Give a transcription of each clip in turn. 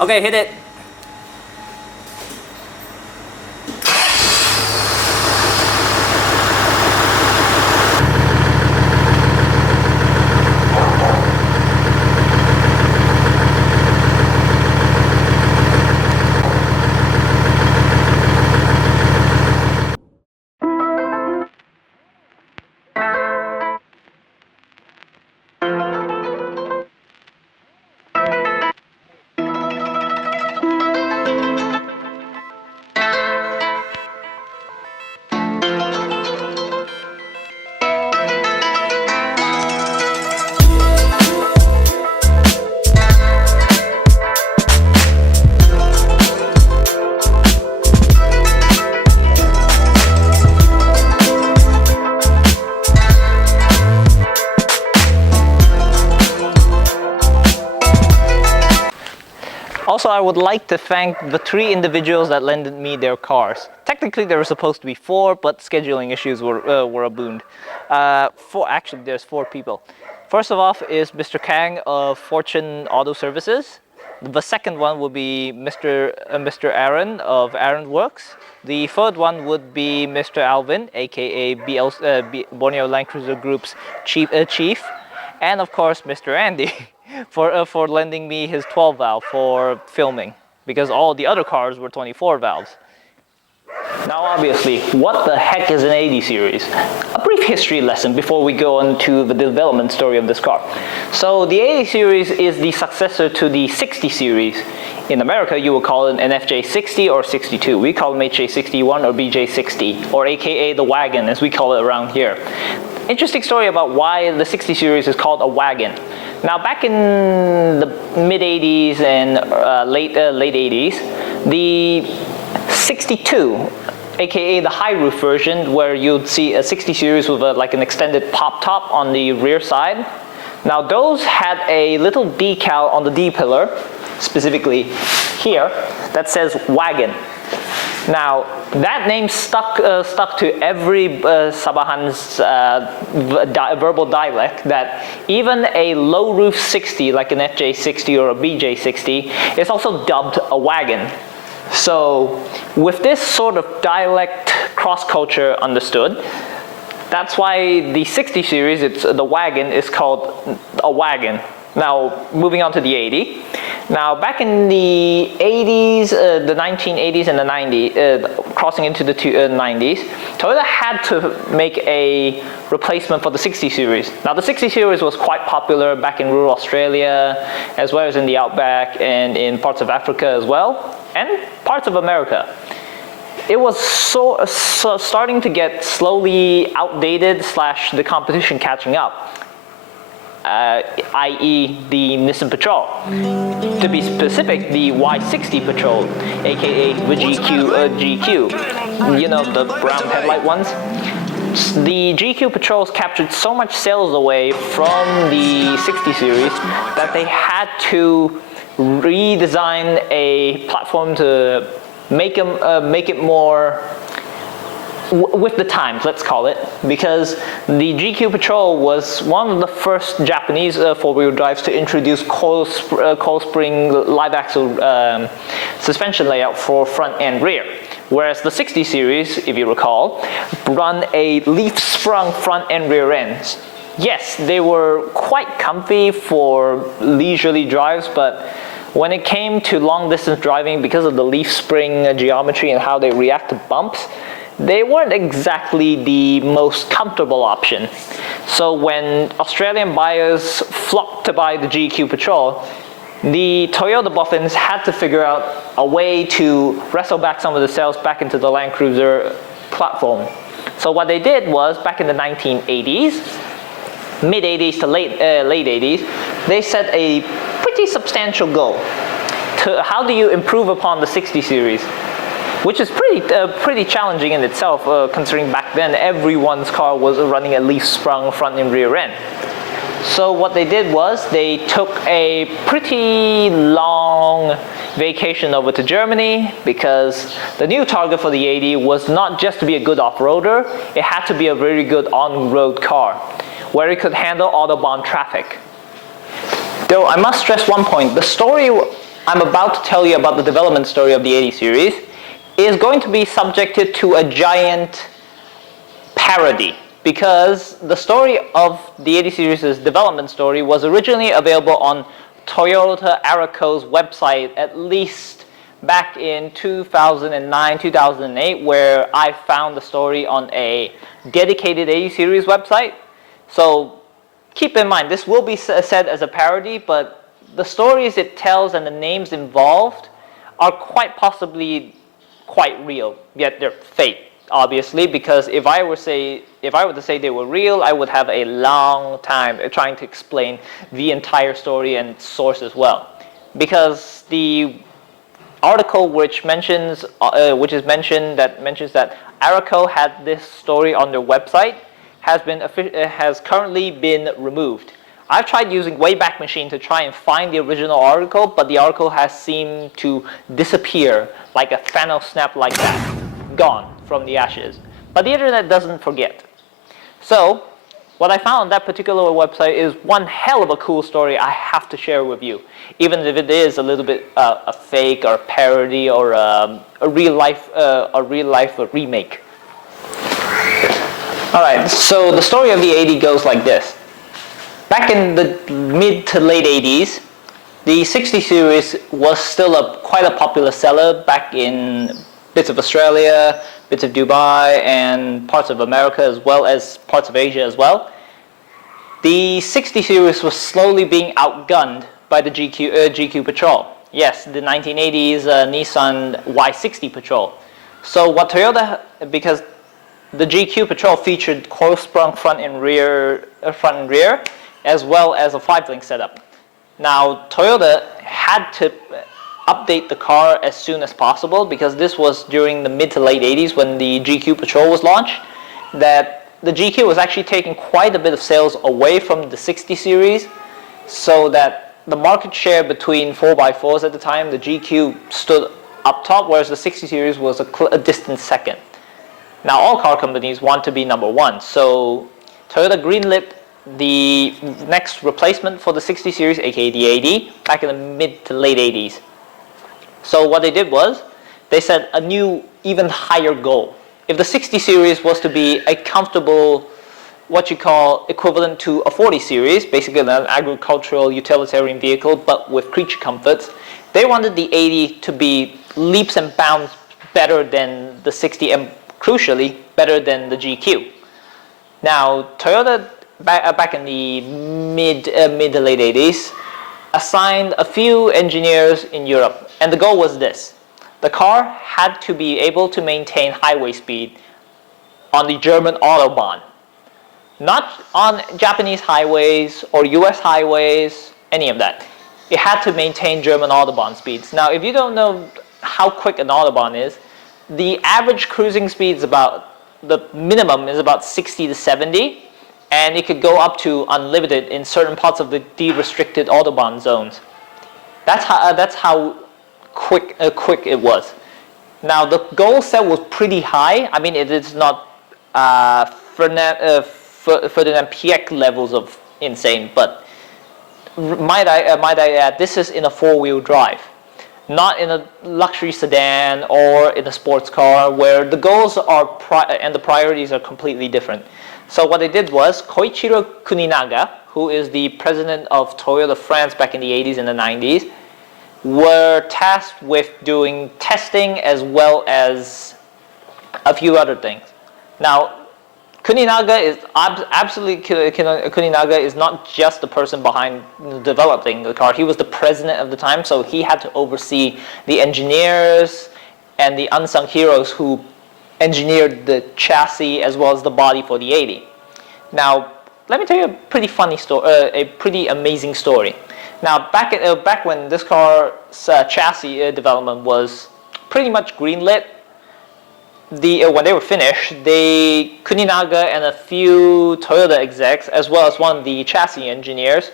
Okay, hit it. Also, I would like to thank the 3 individuals that lended me their cars. Technically, there were supposed to be 4, but scheduling issues were a boon. Actually, there's 4 people. First of all is Mr. Kang of Fortune Auto Services. The second one would be Mr. Aaron of Aaron Works. The third one would be Mr. Alvin, aka Borneo Land Cruiser Group's chief. And of course, Mr. Andy. For lending me his 12 valve for filming, because all the other cars were 24 valves. Now obviously, what the heck is an 80 series? A brief history lesson before we go on to the development story of this car. So the 80 series is the successor to the 60 series. In America, you would call it an FJ60 or 62. We call them HJ61 or BJ60, or aka the wagon as we call it around here. Interesting story about why the 60 series is called a wagon. Now back in the mid 80s and late 80s, the 62, aka the high roof version, where you'd see a 60 series with like an extended pop top on the rear side. Now those had a little decal on the D-pillar, specifically here, that says wagon. Now that name stuck to every Sabahan's verbal dialect, that even a low roof 60 like an FJ60 or a BJ60 is also dubbed a wagon. So with this sort of dialect cross culture understood, that's why the 60 series, the wagon, is called a wagon. Now moving on to the 80. Now back in the 80s, the 1980s and the 90s, crossing into the 90s, Toyota had to make a replacement for the 60 series. Now the 60 series was quite popular back in rural Australia, as well as in the outback and in parts of Africa as well, and parts of America. It was so starting to get slowly outdated / the competition catching up. I.e. the Nissan Patrol. To be specific, the Y60 Patrol, aka the GQ, you know, the brown headlight ones. The GQ Patrols captured so much sales away from the 60 series that they had to redesign a platform to make it more with the times, let's call it, because the GQ Patrol was one of the first Japanese four-wheel drives to introduce coil spring live axle suspension layout for front and rear. Whereas the 60 series, if you recall, run a leaf-sprung front and rear ends. Yes, they were quite comfy for leisurely drives, but when it came to long-distance driving, because of the leaf spring geometry and how they react to bumps, they weren't exactly the most comfortable option. So when Australian buyers flocked to buy the GQ Patrol, the Toyota boffins had to figure out a way to wrestle back some of the sales back into the Land Cruiser platform. So what they did was, back in the 1980s, mid 80s to late 80s, they set a pretty substantial goal to how do you improve upon the 60 series, which is pretty challenging in itself, considering back then everyone's car was running a leaf-sprung front and rear end. So what they did was they took a pretty long vacation over to Germany, because the new target for the 80 was not just to be a good off-roader, it had to be a very good on-road car, where it could handle Autobahn traffic. Though I must stress one point, the story I'm about to tell you about the development story of the 80 series is going to be subjected to a giant parody, because the story of the 80 series' development story was originally available on Toyota Araco's website at least back in 2009, 2008, where I found the story on a dedicated 80 series website. So keep in mind, this will be said as a parody, but the stories it tells and the names involved are quite possibly quite real, yet they're fake, obviously, because if I were to say they were real, I would have a long time trying to explain the entire story and source as well. Because the article which mentions that Araco had this story on their website has currently been removed. I've tried using Wayback Machine to try and find the original article, but the article has seemed to disappear like a Thanos snap like that, gone from the ashes. But the internet doesn't forget. So what I found on that particular website is one hell of a cool story I have to share with you, even if it is a little bit a fake or a parody or a real life remake. All right, so the story of the 80 goes like this. Back in the mid to late 80s, the 60 series was still quite a popular seller back in bits of Australia, bits of Dubai, and parts of America, as well as parts of Asia as well. The 60 series was slowly being outgunned by the GQ Patrol. Yes, the 1980s Nissan Y60 Patrol. So what Toyota, because the GQ Patrol featured coil-sprung front and rear, as well as a 5-link setup. Now, Toyota had to update the car as soon as possible, because this was during the mid to late 80s when the GQ Patrol was launched, that the GQ was actually taking quite a bit of sales away from the 60 series, so that the market share between 4x4s at the time, the GQ stood up top, whereas the 60 series was a distant second. Now, all car companies want to be number one, so Toyota greenlit the next replacement for the 60 series, aka the 80, back in the mid to late 80s. So what they did was, they set a new, even higher goal. If the 60 series was to be a comfortable, what you call equivalent to a 40 series, basically an agricultural utilitarian vehicle, but with creature comforts, they wanted the 80 to be leaps and bounds better than the 60, and crucially, better than the GQ. Now, Toyota, back in the mid to late 80s, assigned a few engineers in Europe, and the goal was this. The car had to be able to maintain highway speed on the German Autobahn, not on Japanese highways or US highways, any of that. It had to maintain German Autobahn speeds. Now, if you don't know how quick an Autobahn is, the average cruising speed is the minimum is about 60 to 70, and it could go up to unlimited in certain parts of the de-restricted Autobahn zones. That's how quick it was. Now, the goal set was pretty high. I mean, it is not Ferdinand Piëch levels of insane, but might I add, this is in a 4-wheel drive, not in a luxury sedan or in a sports car, where the goals and the priorities are completely different. So what they did was, Koichiro Kuninaga, who is the president of Toyota France back in the 80s and the 90s, were tasked with doing testing as well as a few other things. Now, Kuninaga is not just the person behind developing the car. He was the president of the time, so he had to oversee the engineers and the unsung heroes who engineered the chassis as well as the body for the 80. Now, let me tell you a pretty funny story, a pretty amazing story. Now, back when this car's chassis development was pretty much greenlit, when they were finished, Kuninaga and a few Toyota execs, as well as one of the chassis engineers,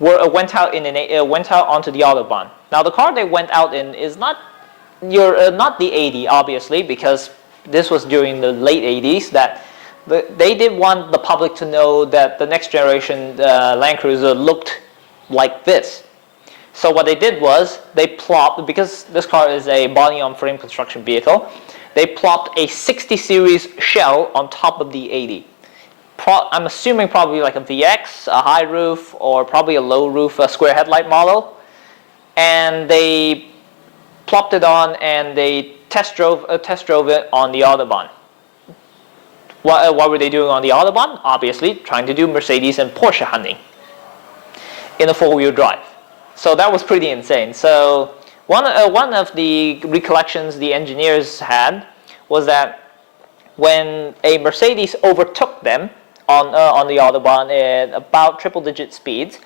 went out onto the Autobahn. Now, the car they went out in is not the 80, obviously, because this was during the late 80s. That they did want the public to know that the next generation Land Cruiser looked like this. So what they did was they plopped, because this car is a body-on-frame construction vehicle, they plopped a 60 series shell on top of the 80. I'm assuming probably like a VX, a high roof, or probably a low roof, a square headlight model. And they plopped it on and they test drove it on the Autobahn. What were they doing on the Autobahn? Obviously, trying to do Mercedes and Porsche hunting in a four-wheel drive. So that was pretty insane. So one of the recollections the engineers had was that when a Mercedes overtook them on the Autobahn at about triple-digit speeds,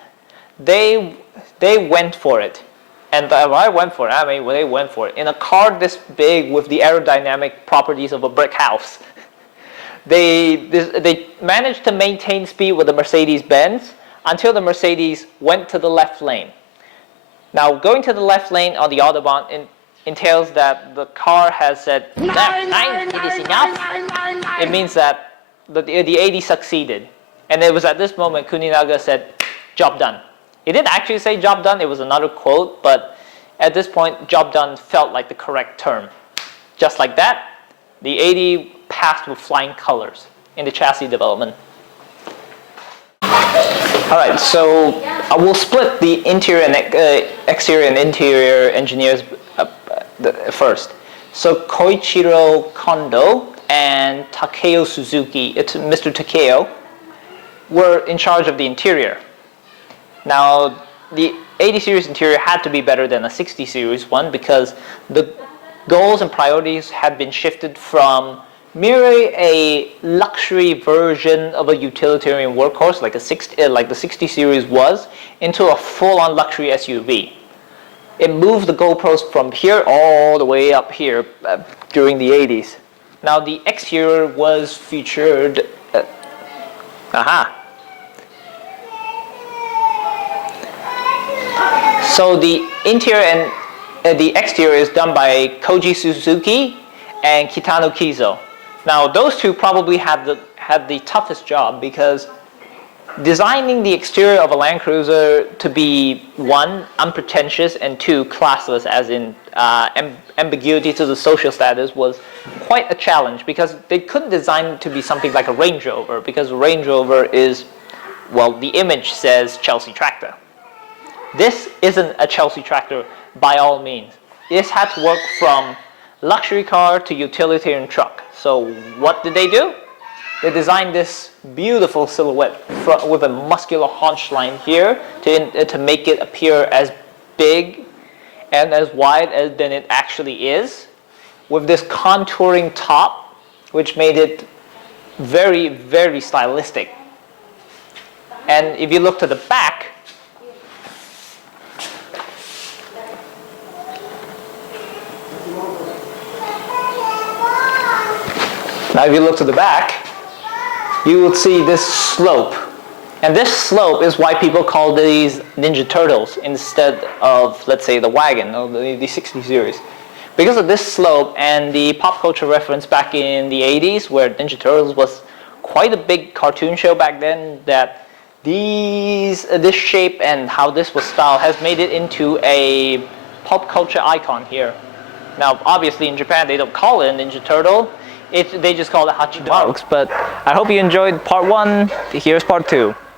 they went for it. And I went for it. I mean, they went for it in a car this big with the aerodynamic properties of a brick house. They managed to maintain speed with the Mercedes-Benz until the Mercedes went to the left lane. Now, going to the left lane on the Autobahn entails that the car has said, "Nine, it is enough." It means that the 80 succeeded. And it was at this moment Kuninaga said, "Job done." He didn't actually say job done, it was another quote, but at this point, job done felt like the correct term. Just like that, the 80 passed with flying colors in the chassis development. Alright, so I will split the interior and exterior and interior engineers first. So Koichiro Kondo and Takeo Suzuki, Mr. Takeo, were in charge of the interior. Now, the 80 series interior had to be better than a 60 series one because the goals and priorities had been shifted from merely a luxury version of a utilitarian workhorse like the 60 series was into a full-on luxury SUV. It moved the goalpost from here all the way up here during the 80s. Now the exterior was featured So the interior and the exterior is done by Koji Suzuki and Kitano Kizo. Now those two probably had the toughest job because designing the exterior of a Land Cruiser to be one, unpretentious, and two, classless, as in ambiguity to the social status, was quite a challenge because they couldn't design it to be something like a Range Rover because a Range Rover is, well, the image says Chelsea tractor. This isn't a Chelsea tractor by all means. This had to work from luxury car to utilitarian truck. So what did they do? They designed this beautiful silhouette with a muscular haunch line here to make it appear as big and as wide than it actually is, with this contouring top, which made it very, very stylistic. And if you look to the back, you will see this slope. And this slope is why people call these Ninja Turtles instead of, let's say, the wagon or the 60 series. Because of this slope and the pop culture reference back in the 80s, where Ninja Turtles was quite a big cartoon show back then, that this shape and how this was styled has made it into a pop culture icon here. Now, obviously in Japan they don't call it a Ninja Turtle. They just call it Hachimaru. But I hope you enjoyed part 1. Here's part 2.